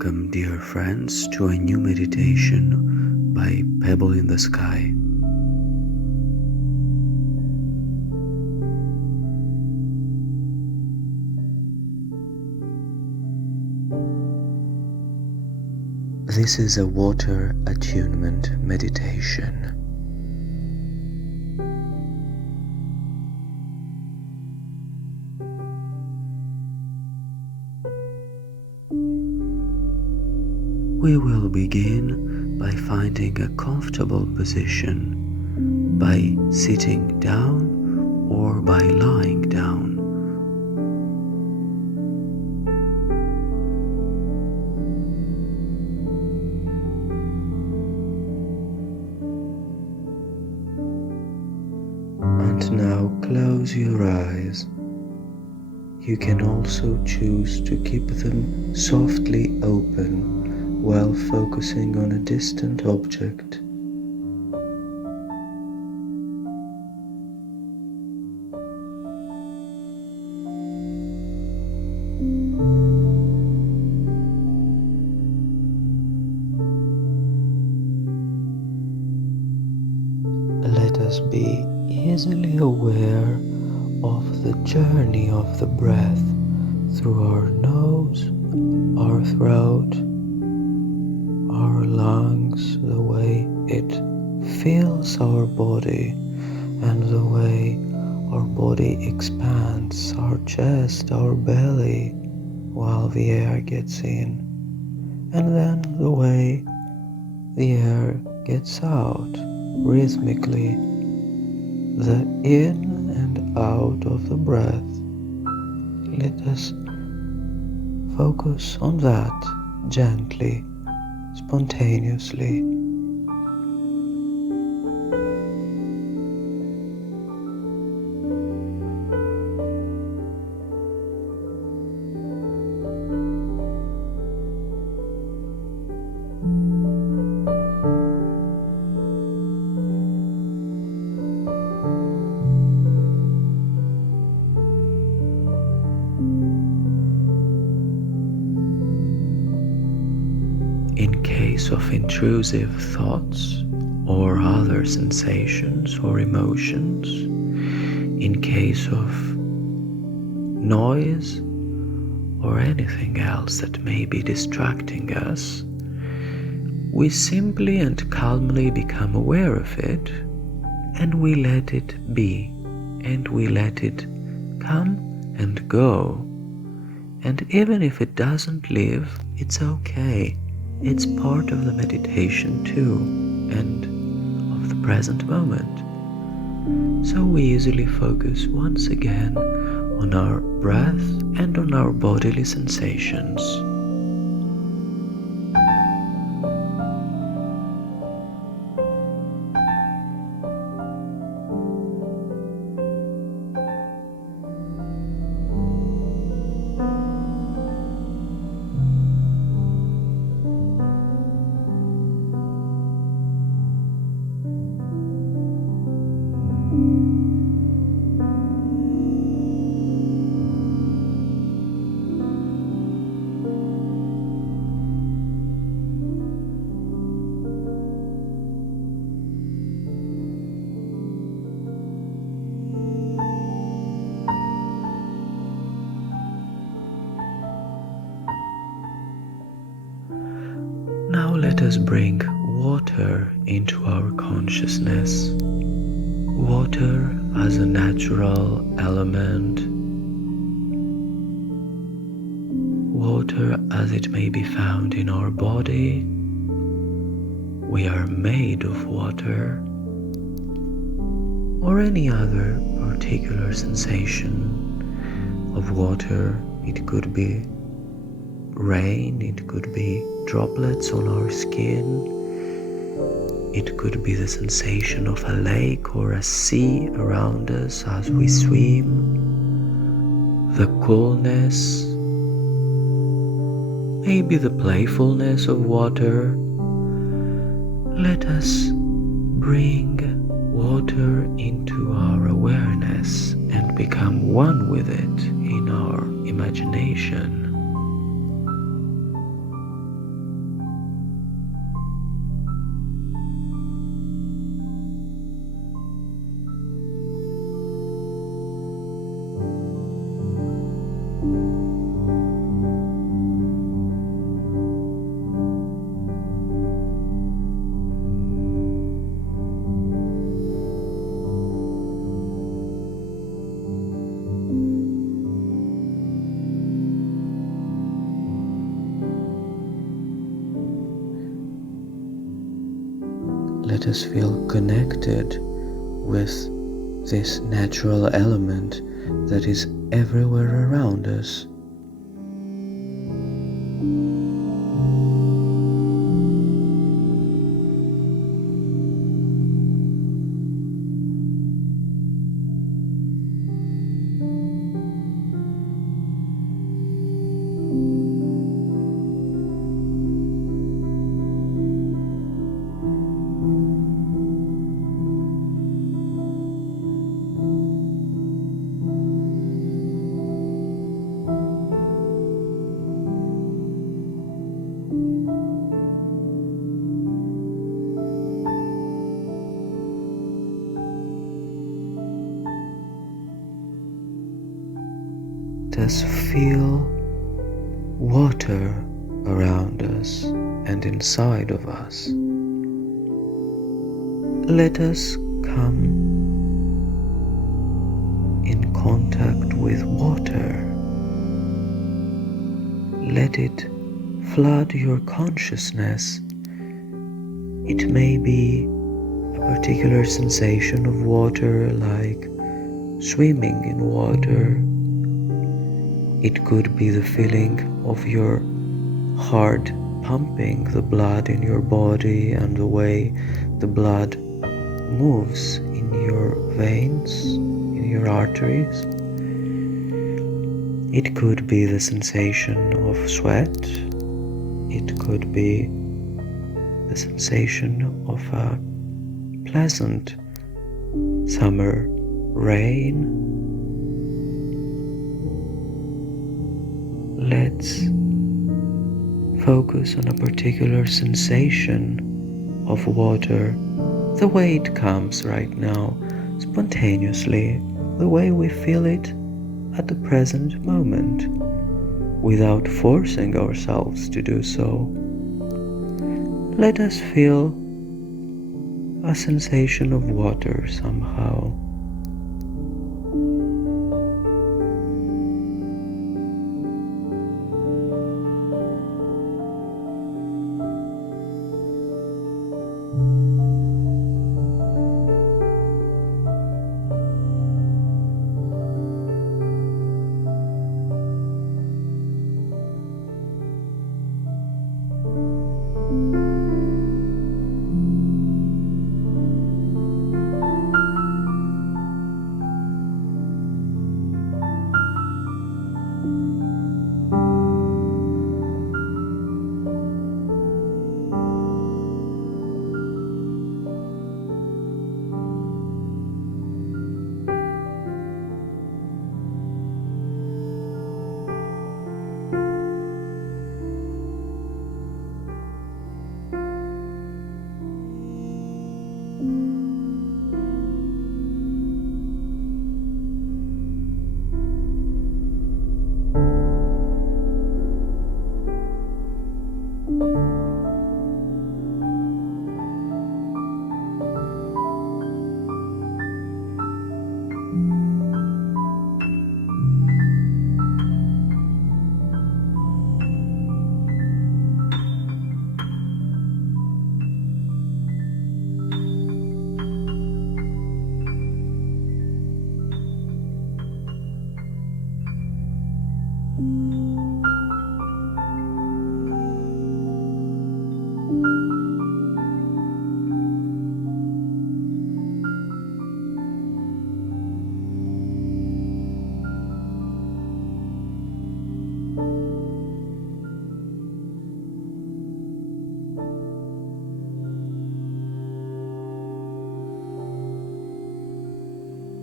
Welcome, dear friends, to a new meditation by Pebble in the Sky. This is a Water Attunement Meditation. We will begin by finding a comfortable position, by sitting down or by lying down. And now close your eyes. You can also choose to keep them softly open while focusing on a distant object. Let us be easily aware of the journey of the breath through our nose, our throat, our lungs, the way it fills our body and the way our body expands, our chest, our belly, while the air gets in, and then the way the air gets out rhythmically, the in and out of the breath. Let us focus on that gently, spontaneously. In case of intrusive thoughts or other sensations or emotions, in case of noise or anything else that may be distracting us, we simply and calmly become aware of it, and we let it be, and we let it come and go. And even if it doesn't leave, it's okay. It's part of the meditation too, and of the present moment. So we easily focus once again on our breath and on our bodily sensations. Now let us bring water into our consciousness. Water as a natural element. Water as it may be found in our body. We are made of water, or any other particular sensation of water. It could be rain, it could be droplets on our skin, it could be the sensation of a lake or a sea around us as we swim, the coolness, maybe the playfulness of water. Let us bring water into our awareness and become one with it in our imagination. let us feel connected with this natural element that is everywhere around us. Let us feel water around us and inside of us. Let us come in contact with water. Let it flood your consciousness. It may be a particular sensation of water, like swimming in water. It could be the feeling of your heart pumping the blood in your body and the way the blood moves in your veins, in your arteries. It could be the sensation of sweat. It could be the sensation of a pleasant summer rain. Let's focus on a particular sensation of water, the way it comes right now, spontaneously, the way we feel it at the present moment, without forcing ourselves to do so. Let us feel a sensation of water somehow.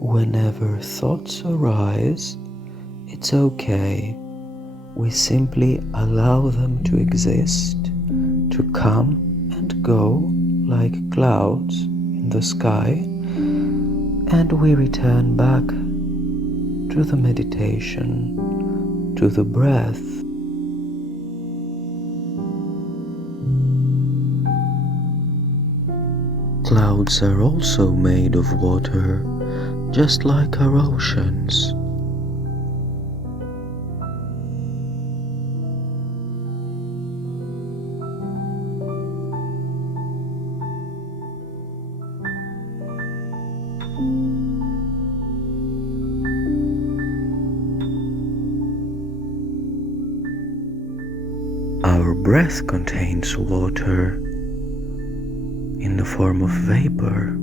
Whenever thoughts arise, it's okay. We simply allow them to exist, to come and go like clouds in the sky, and we return back to the meditation, to the breath. Clouds are also made of water, just like our oceans. breath contains water in the form of vapor.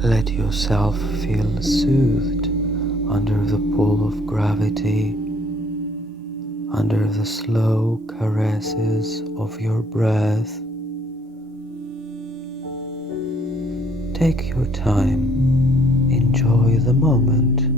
Let yourself feel soothed under the pull of gravity, under the slow caresses of your breath. Take your time, enjoy the moment.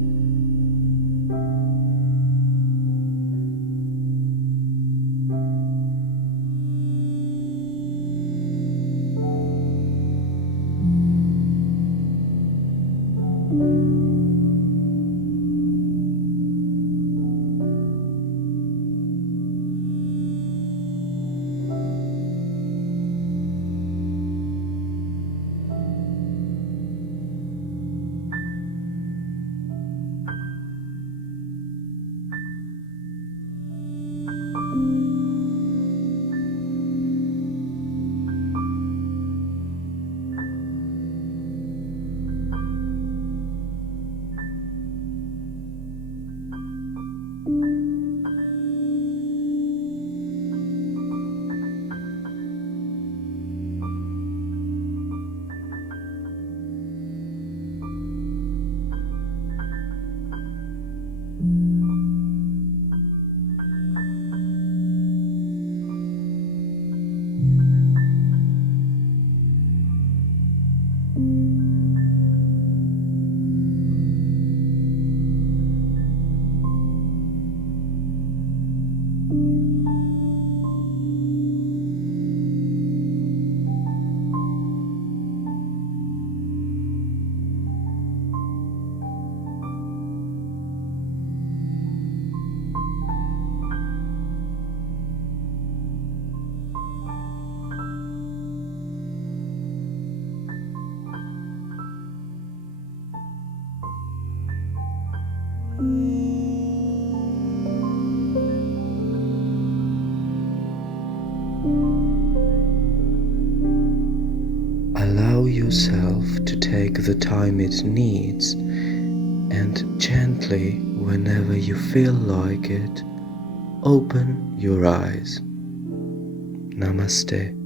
Allow yourself to take the time it needs, and gently, whenever you feel like it, open your eyes. Namaste.